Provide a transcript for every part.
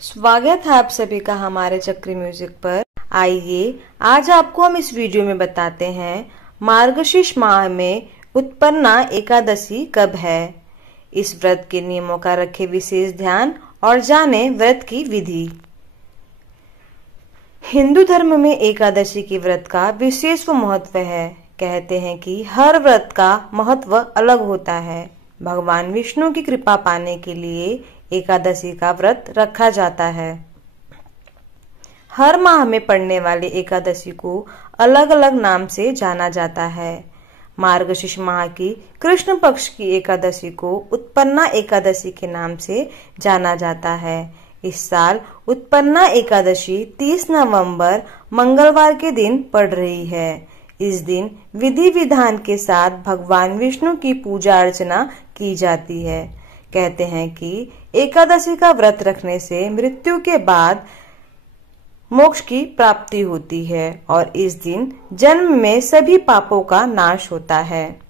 स्वागत है आप सभी का हमारे चक्री म्यूजिक पर। आइए आज आपको हम इस वीडियो में बताते हैं मार्गशीर्ष माह में उत्पन्ना एकादशी कब है। इस व्रत के नियमों का रखें विशेष ध्यान और जाने व्रत की विधि। हिंदू धर्म में एकादशी के व्रत का विशेष महत्व है। कहते हैं कि हर व्रत का महत्व अलग होता है। भगवान विष्णु की कृपा पाने के लिए एकादशी का व्रत रखा जाता है। हर माह में पड़ने वाली एकादशी को अलग अलग नाम से जाना जाता है। मार्गशीर्ष माह की कृष्ण पक्ष की एकादशी को उत्पन्ना एकादशी के नाम से जाना जाता है। इस साल उत्पन्ना एकादशी 30 नवंबर मंगलवार के दिन पड़ रही है। इस दिन विधि विधान के साथ भगवान विष्णु की पूजा अर्चना की जाती है। कहते हैं कि एकादशी का व्रत रखने से मृत्यु के बाद मोक्ष की प्राप्ति होती है और इस दिन जन्म में सभी पापों का नाश होता है।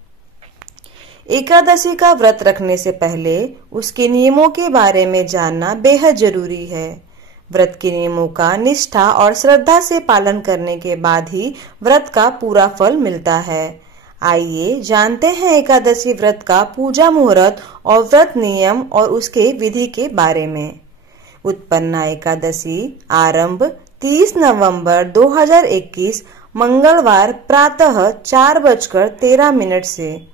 एकादशी का व्रत रखने से पहले उसके नियमों के बारे में जानना बेहद जरूरी है। व्रत के नियमों का निष्ठा और श्रद्धा से पालन करने के बाद ही व्रत का पूरा फल मिलता है। आइए जानते हैं एकादशी व्रत का पूजा मुहूर्त और व्रत नियम और उसके विधि के बारे में। उत्पन्ना एकादशी आरंभ 30 नवंबर 2021 मंगलवार प्रातः 4:13 से।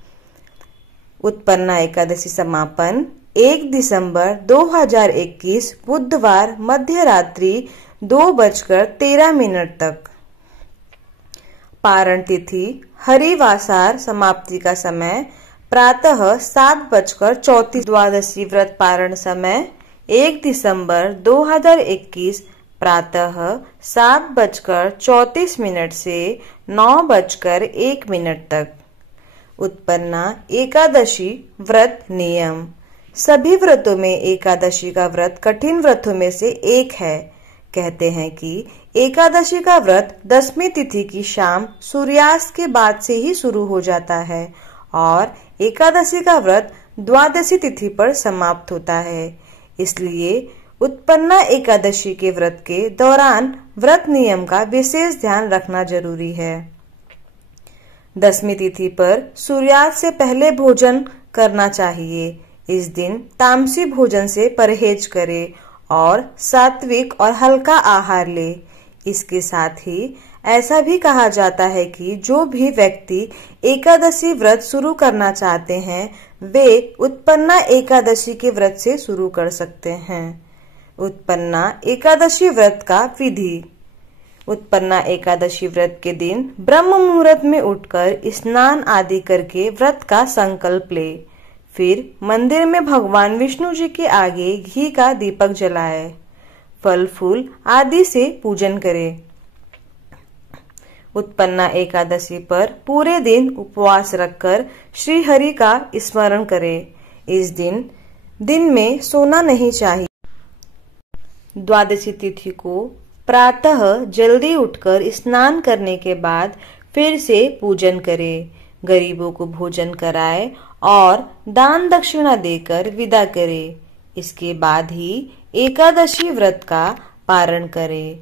उत्पन्ना एकादशी समापन 1 दिसंबर 2021 बुधवार मध्य रात्रि 2:13 तक। पारण तिथि हरिवासार समाप्ति का समय प्रातः 7:34। द्वादशी व्रत पारण समय 1 दिसंबर 2021 प्रातः 7:34 से 9:01 तक। उत्पन्ना एकादशी व्रत नियम। सभी व्रतों में एकादशी का व्रत कठिन व्रतों में से एक है। कहते हैं कि एकादशी का व्रत 10वीं तिथि की शाम सूर्यास्त के बाद से ही शुरू हो जाता है और एकादशी का व्रत द्वादशी तिथि पर समाप्त होता है। इसलिए उत्पन्ना एकादशी के व्रत के दौरान व्रत नियम का विशेष ध्यान रखना जरूरी है। 10वीं तिथि पर सूर्यास्त से पहले भोजन करना चाहिए। इस दिन तामसी भोजन से परहेज करें और सात्विक और हल्का आहार ले। इसके साथ ही ऐसा भी कहा जाता है कि जो भी व्यक्ति एकादशी व्रत शुरू करना चाहते हैं वे उत्पन्ना एकादशी के व्रत से शुरू कर सकते हैं। उत्पन्ना एकादशी व्रत का विधि। उत्पन्ना एकादशी व्रत के दिन ब्रह्म मुहूर्त में उठकर स्नान आदि करके व्रत का संकल्प ले। फिर मंदिर में भगवान विष्णु जी के आगे घी का दीपक जलाए, फल फूल आदि से पूजन करें। उत्पन्ना एकादशी पर पूरे दिन उपवास रखकर श्री हरि का स्मरण करें। इस दिन में सोना नहीं चाहिए। द्वादशी तिथि को प्रातः जल्दी उठकर स्नान करने के बाद फिर से पूजन करें। गरीबों को भोजन कराए और दान दक्षिणा देकर विदा करें। इसके बाद ही एकादशी व्रत का पारण करें।